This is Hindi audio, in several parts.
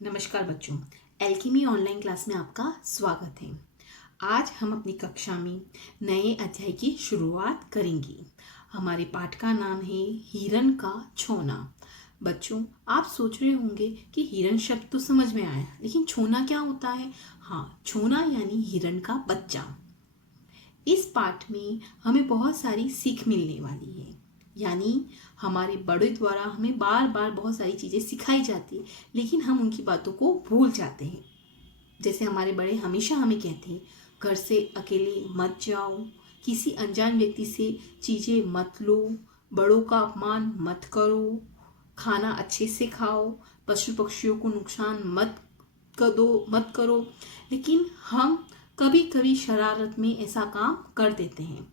नमस्कार बच्चों, एल्केमी ऑनलाइन क्लास में आपका स्वागत है। आज हम अपनी कक्षा में नए अध्याय की शुरुआत करेंगे। हमारे पाठ का नाम है हिरन का छोना। बच्चों, आप सोच रहे होंगे कि हिरन शब्द तो समझ में आया, लेकिन छोना क्या होता है? हाँ, छोना यानी हिरन का बच्चा। इस पाठ में हमें बहुत सारी सीख मिलने वाली है। यानी हमारे बड़े द्वारा हमें बार बार बहुत सारी चीज़ें सिखाई जाती है, लेकिन हम उनकी बातों को भूल जाते हैं। जैसे हमारे बड़े हमेशा हमें कहते हैं, घर से अकेले मत जाओ, किसी अनजान व्यक्ति से चीज़ें मत लो, बड़ों का अपमान मत करो, खाना अच्छे से खाओ, पशु पक्षियों को नुकसान मत करो। लेकिन हम कभी कभी शरारत में ऐसा काम कर देते हैं।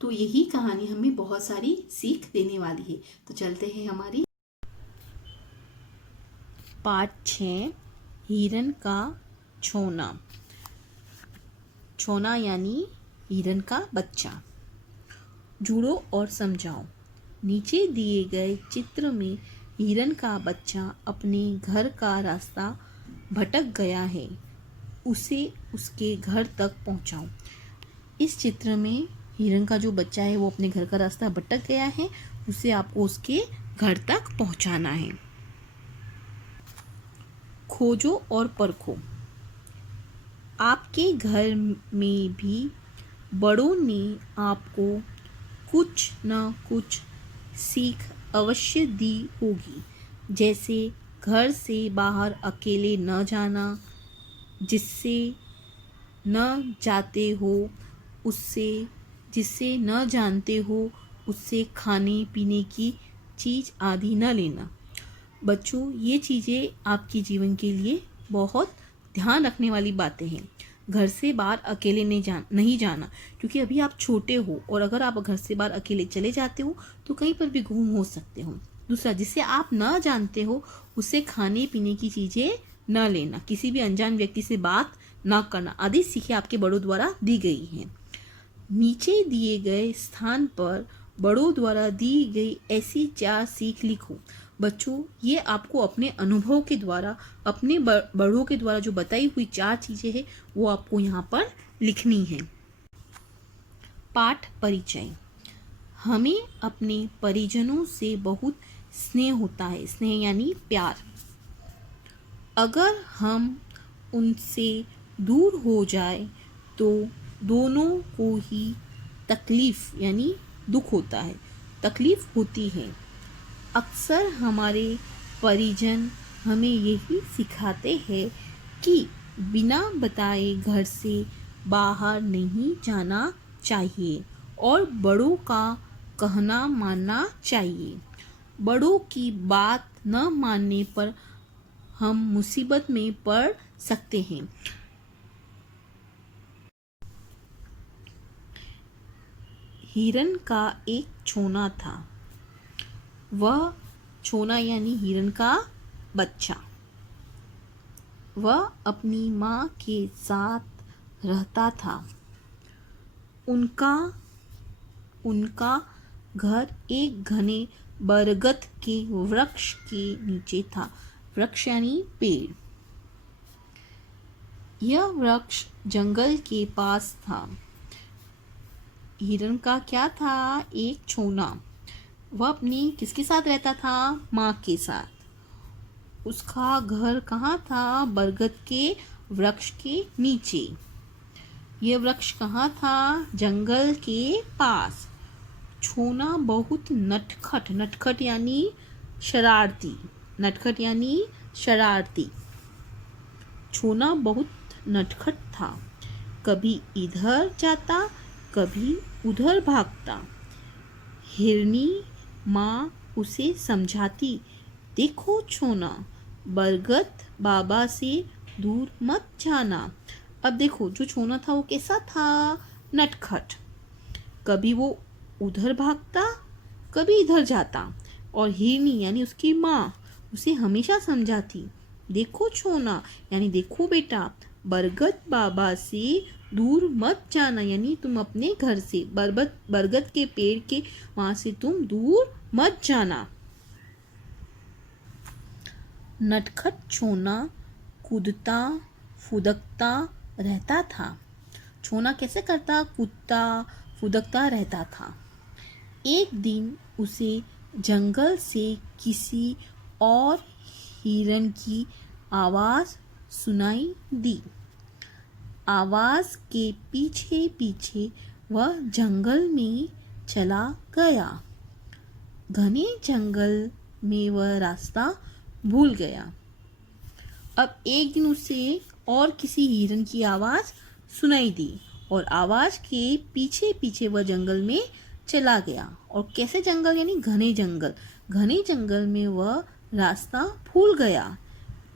तो यही कहानी हमें बहुत सारी सीख देने वाली है। तो चलते हैं हमारी पाठ 6, हिरन का छोना। छोना यानी हिरन का बच्चा। जुड़ो और समझाओ। नीचे दिए गए चित्र में हिरन का बच्चा अपने घर का रास्ता भटक गया है, उसे उसके घर तक पहुंचाओ। इस चित्र में हिरन का जो बच्चा है वो अपने घर का रास्ता भटक गया है, उसे आपको उसके घर तक पहुंचाना है। खोजो और परखो। आपके घर में भी बड़ों ने आपको कुछ न कुछ सीख अवश्य दी होगी, जैसे घर से बाहर अकेले न जाना, जिससे न जाते हो उससे जिससे न जानते हो उससे खाने पीने की चीज़ आदि न लेना। बच्चों, ये चीज़ें आपके जीवन के लिए बहुत ध्यान रखने वाली बातें हैं। घर से बाहर अकेले नहीं जाना, क्योंकि अभी आप छोटे हो और अगर आप घर से बाहर अकेले चले जाते हो तो कहीं पर भी गुम हो सकते हो। दूसरा, जिससे आप न जानते हो उससे खाने पीने की चीज़ें न लेना, किसी भी अनजान व्यक्ति से बात न करना आदि सीखें आपके बड़ों द्वारा दी गई हैं। नीचे दिए गए स्थान पर बड़ों द्वारा दी गई ऐसी 4 सीख लिखो। बच्चों, ये आपको अपने अनुभव के द्वारा, अपने बड़ों के द्वारा जो बताई हुई 4 चीज़ें हैं वो आपको यहाँ पर लिखनी है। पाठ परिचय। हमें अपने परिजनों से बहुत स्नेह होता है। स्नेह यानी प्यार। अगर हम उनसे दूर हो जाए तो दोनों को ही तकलीफ यानी दुख होता है, तकलीफ होती है। अक्सर हमारे परिजन हमें यही सिखाते हैं कि बिना बताए घर से बाहर नहीं जाना चाहिए और बड़ों का कहना मानना चाहिए। बड़ों की बात न मानने पर हम मुसीबत में पड़ सकते हैं। हिरन का एक छोना था। वह छोना यानी हिरन का बच्चा। वह अपनी माँ के साथ रहता था। उनका घर एक घने बरगद के वृक्ष के नीचे था। वृक्ष यानी पेड़। यह वृक्ष जंगल के पास था। हिरन का क्या था? एक छोना। वह अपनी किसके साथ रहता था? माँ के साथ। उसका घर कहाँ था? बरगद के वृक्ष के नीचे। यह वृक्ष कहाँ था? जंगल के पास। छोना बहुत नटखट यानी शरारती। नटखट यानी शरारती। छोना बहुत नटखट था। कभी इधर जाता, कभी उधर भागता। हिरनी माँ उसे समझाती, देखो छोना, बरगद बाबा से दूर मत जाना। अब देखो, जो छोना था वो कैसा था? नटखट। कभी वो उधर भागता, कभी इधर जाता। और हिरनी यानी उसकी माँ उसे हमेशा समझाती, देखो छोना यानी देखो बेटा, बरगद बाबा से दूर मत जाना, यानी तुम अपने घर से बरगद के पेड़ के वहां से तुम दूर मत जाना। नटखट छोना कूदता फुदकता रहता था। छोना कैसे करता? कूदता फुदकता रहता था। एक दिन उसे जंगल से किसी और हिरन की आवाज़ सुनाई दी। आवाज़ के पीछे पीछे वह जंगल में चला गया। घने जंगल में वह रास्ता भूल गया। अब एक दिन उसे और किसी हिरन की आवाज़ सुनाई दी और आवाज़ के पीछे पीछे वह जंगल में चला गया। और कैसे जंगल? यानी घने जंगल। घने जंगल में वह रास्ता भूल गया।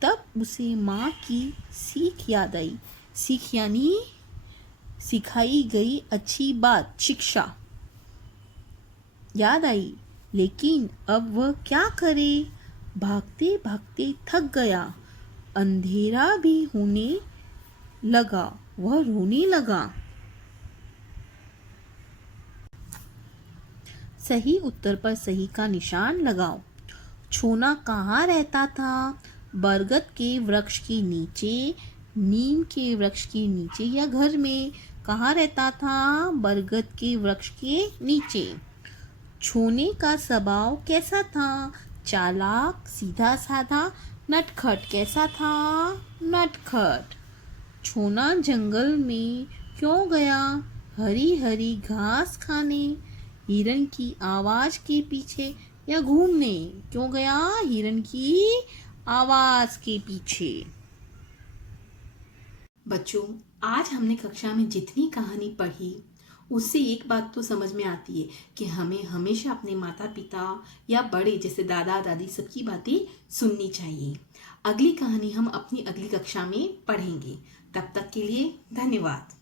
तब उसे माँ की सीख याद आई। सीख यानी सिखाई गई अच्छी बात, शिक्षा याद आई। लेकिन अब वह क्या करे? भागते भागते थक गया। अंधेरा भी होने लगा। वह रोने लगा। सही उत्तर पर सही का निशान लगाओ। छोना कहाँ रहता था? बरगद के वृक्ष के नीचे, नीम के वृक्ष के नीचे या घर में? कहाँ रहता था? बरगद के वृक्ष के नीचे। छोने का स्वभाव कैसा था? चालाक, सीधा साधा, नटखट। कैसा था? नटखट। छोना जंगल में क्यों गया? हरी हरी घास खाने, हिरन की आवाज के पीछे या घूमने? क्यों गया? हिरन की आवाज के पीछे। बच्चों, आज हमने कक्षा में जितनी कहानी पढ़ी उससे एक बात तो समझ में आती है कि हमें हमेशा अपने माता पिता या बड़े जैसे दादा दादी सबकी बातें सुननी चाहिए। अगली कहानी हम अपनी अगली कक्षा में पढ़ेंगे। तब तक के लिए धन्यवाद।